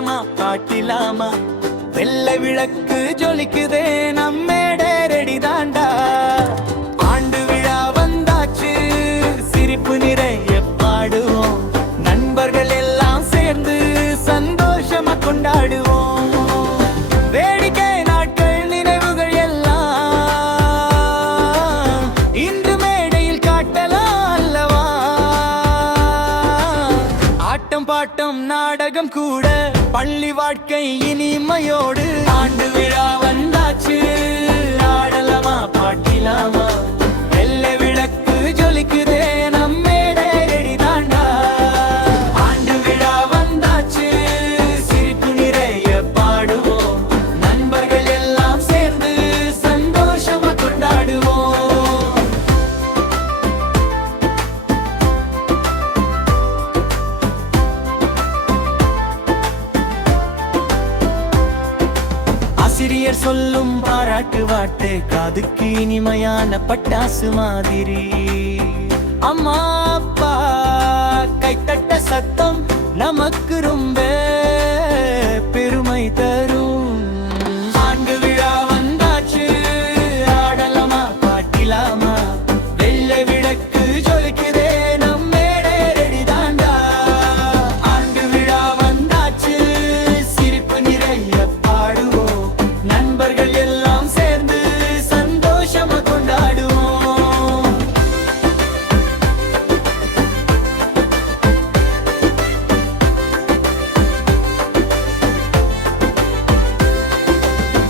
ஆடலாமா பாட்டிலாமா வெள்ளை விளக்கு ஜொலிக்குதே நம்மேடே ரெடி தாண்டா ஆண்டு விழா வந்தாச்சு சிரிப்பு நிறைய பாடுவோம் நண்பர்கள் எல்லாம் சேர்ந்து சந்தோஷமா கொண்டாடுவோம் வேடிக்கை நாட்கள் நினைவுகள் எல்லாம் இன்று மேடையில் காட்டலாம் அல்லவா ஆட்டம் பாட்டம் நாடகம் கூட பள்ளி வாழ்க்கை இனிமையோடு ஆண்டு விழா வந்தாச்சு ஆடலாமா பாட்டிலாமா வெள்ளை விளக்கு ஜொலிக்குதே நம்மேடே ரெடி தாண்டா ஆண்டு விழா வந்தாச்சு சிரிப்பு நிறைய பாடுவோம் நண்பர்கள் எல்லாம் சேர்ந்து சந்தோஷமா கொண்டாடுவோம் ஆசிரியர் சொல்லும் பாராட்டு வாட்டு காதுக்கு இனிமையான பட்டாசு மாதிரி அம்மா அப்பா கைத்தட்ட சத்தம் நமக்கு ரொம்ப பெருமை தரும் ஆண்டு விழா வந்தாச்சு ஆடலாமா பாட்டிலாமா வெள்ளை விளக்கு ஜொலிக்குதே நம்மேடே ரெடி தாண்டா ஆண்டு விழா வந்தாச்சு சிரிப்பு நிறைய பாடுவோம் நண்பர்கள் எல்லாம் சேர்ந்து சந்தோஷமா கொண்டாடுவோம்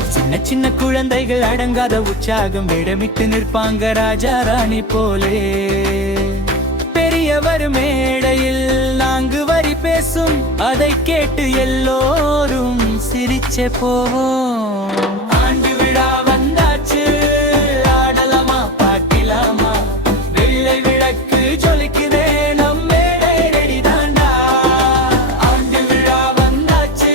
சின்ன சின்ன குழந்தைகள் அடங்காத உற்சாகம் விடமிட்டு நிற்பாங்க ராஜா ராணி போலே பெரியவர் மேடையில் நான்கு வரி பேசும் அதை கேட்டு எல்லோரும் சிரிச்சே போவோம் ஆண்டு விழா வந்தாச்சு ஆடலாமா பாட்டிலாமா வெள்ளை விளக்கு ஜொலிக்குதே நம்மேடே ரெடி தாண்டா ஆண்டு விழா வந்தாச்சு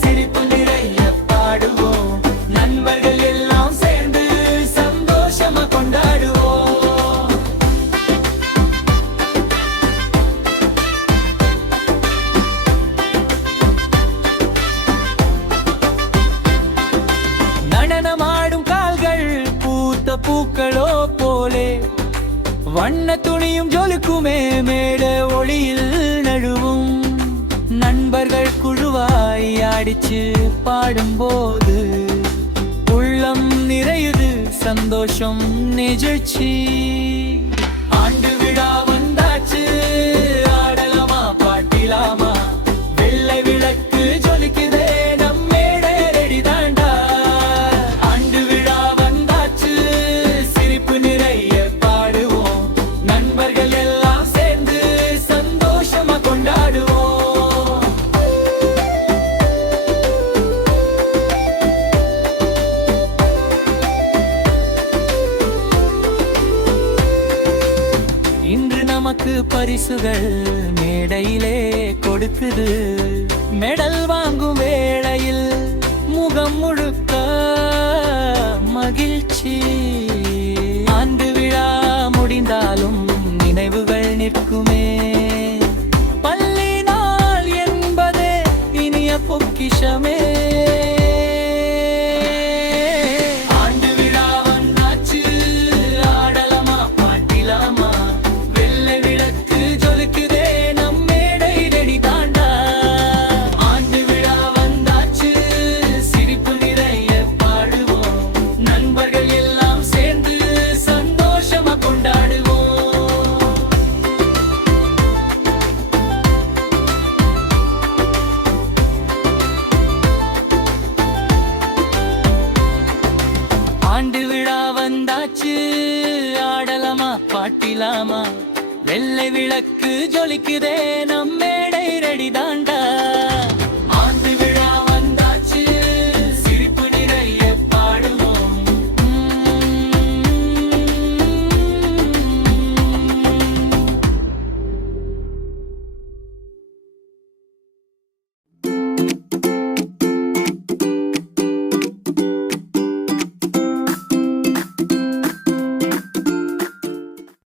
சிரிப்பு நிறைய பாடுவோம் நண்பர்கள் எல்லாம் சேர்ந்து சந்தோஷமா கொண்டாடுவோம் நடனமாடும் கால்கள் பூத்த பூக்களோ போலே வண்ண துணியும் ஜொலிக்குமே மேட ஒளியில் நழுவும் நண்பர்கள் குழுவாய் ஆடிச்சு பாடும்போது உள்ளம் நிறையுது சந்தோஷம் நெகிழ்ச்சி ஆண்டு விழா வந்தாச்சு ஆடலாமா பாட்டிலாமா வெள்ளை விளக்கு ஜொலிக்குதே நம்மேடே ரெடி தாண்டா ஆண்டு விழா வந்தாச்சு சிரிப்பு நிறைய பாடுவோம் நண்பர்கள் எல்லாம் சேர்ந்து சந்தோஷமா கொண்டாடுவோம் இன்று நமக்கு பரிசுகள் மேடையிலே கொடுக்குது மெடல் வாங்கும் வேளையில் முகம் முழுக்க மகிழ்ச்சி ஆண்டு விழா முடிந்தாலும் நினைவுகள் நிற்குமே பள்ளி நாள் என்பதே இனிய பொக்கிஷமே ஆண்டு விழா வந்தாச்சு ஆடலாமா பாட்டிலாமா வெள்ளை விளக்கு ஜொலிக்குதே நம்மேடை ரெடி தாண்டா ஆண்டு விழா வந்தாச்சு சிரிப்பு நிறைய பாடுவோம் நண்பர்கள் எல்லாம் சேர்ந்து சந்தோஷமா கொண்டாடுவோம் ஆண்டு விழா வந்தாச்சு ஆடலாமா பாட்டிலாமா வெள்ளை விளக்கு ஜொலிக்குதே நம்மே